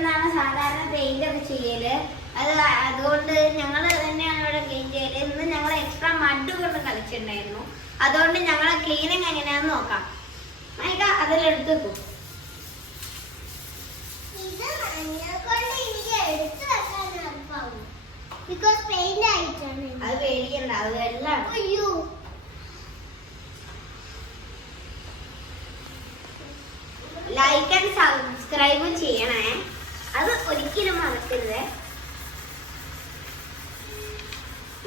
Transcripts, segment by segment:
ചേട്ടനാണ് സാധാരണ പെയിന്റ് ഒക്കെ ചെയ്യല്. അതുകൊണ്ട് ഞങ്ങൾ തന്നെയാണ് ഇവിടെ ക്ലീൻ ചെയ്യല്. ഇന്ന് ഞങ്ങൾ എക്സ്ട്രാ മഡ് കൊണ്ട് കളിച്ചിട്ടുണ്ടായിരുന്നു. അതുകൊണ്ട് ഞങ്ങളെ ക്ലീനിങ് എങ്ങനെയാന്ന് നോക്കാം. മൈക അതിലെടുത്ത് വെക്കും. അത് പേടിക്കണ്ട, അത് എല്ലാം ലൈക്ക് ആൻഡ് സബ്സ്ക്രൈബ് ചെയ്യണേ, അത് ഒരിക്കലും മറക്കരുത്.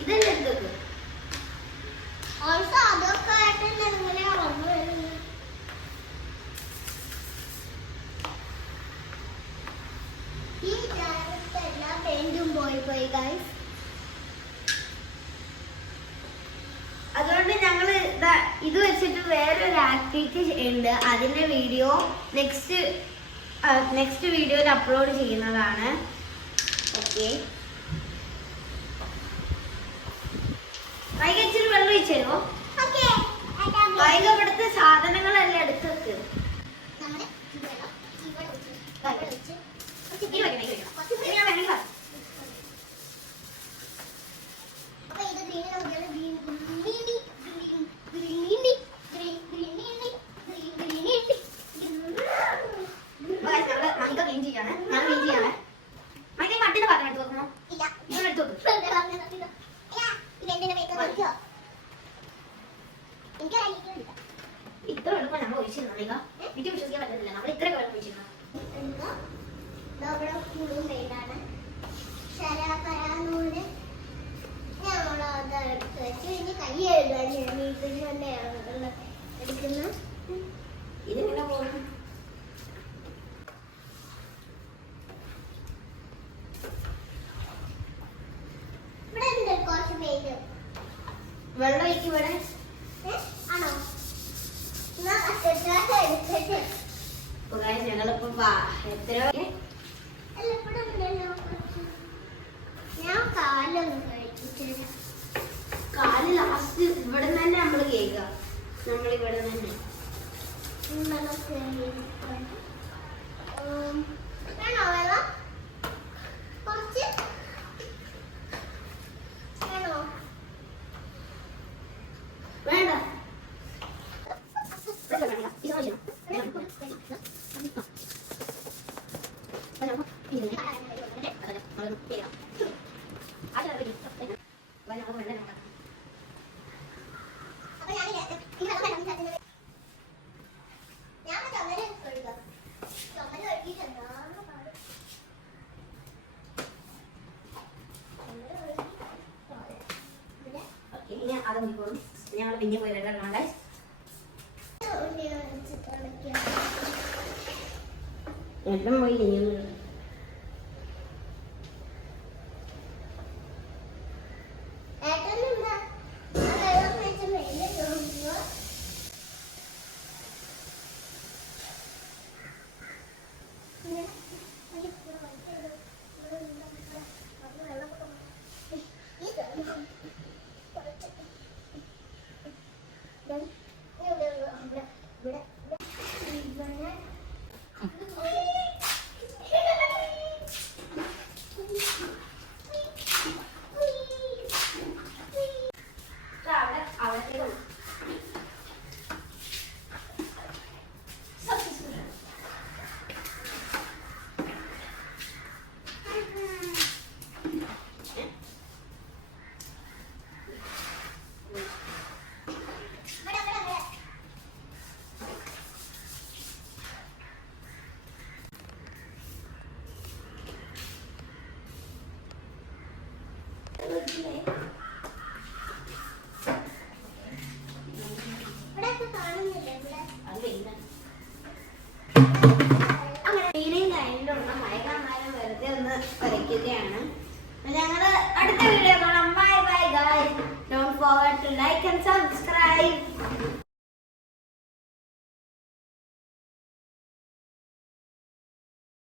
ഇതെടുത്തു അതുകൊണ്ട് ഞങ്ങൾ ഇത് വെച്ചിട്ട് വേറൊരു ആക്ടിവിറ്റി ഉണ്ട്. അതിന്റെ വീഡിയോ നെക്സ്റ്റ് വീഡിയോയിൽ അപ്ലോഡ് ചെയ്യുന്നതാണ്. ഓക്കെ, വൈകി ഇച്ചിരി വെള്ളം ഒഴിച്ചു തരുമോ? വൈകി ഇവിടുത്തെ സാധനങ്ങളെല്ലാം എടുത്ത് വെക്ക്. ഇത്ര എളുപ്പം നമ്മൾ ഒഴിച്ചിരുന്നു. എനിക്ക് വിശ്വസിക്കാൻ പറ്റുന്നില്ല, നമ്മൾ ഇത്ര വെള്ളം ഒഴിച്ചിരുന്നു. ഇതെങ്ങനെ പോകും? വെള്ളം ഒഴിക്കും ഇവിടെ. ഞങ്ങളിപ്പോ എത്ര കാല് ലാസ്റ്റ് ഇവിടെ തന്നെ നമ്മള് കേൾക്കുക. നമ്മളിവിടെ തന്നെ വേണ്ട. അത് നോക്കിക്കോളും. ഞങ്ങൾ പിന്നെ പോയി വരാം. എല്ലാം പോയി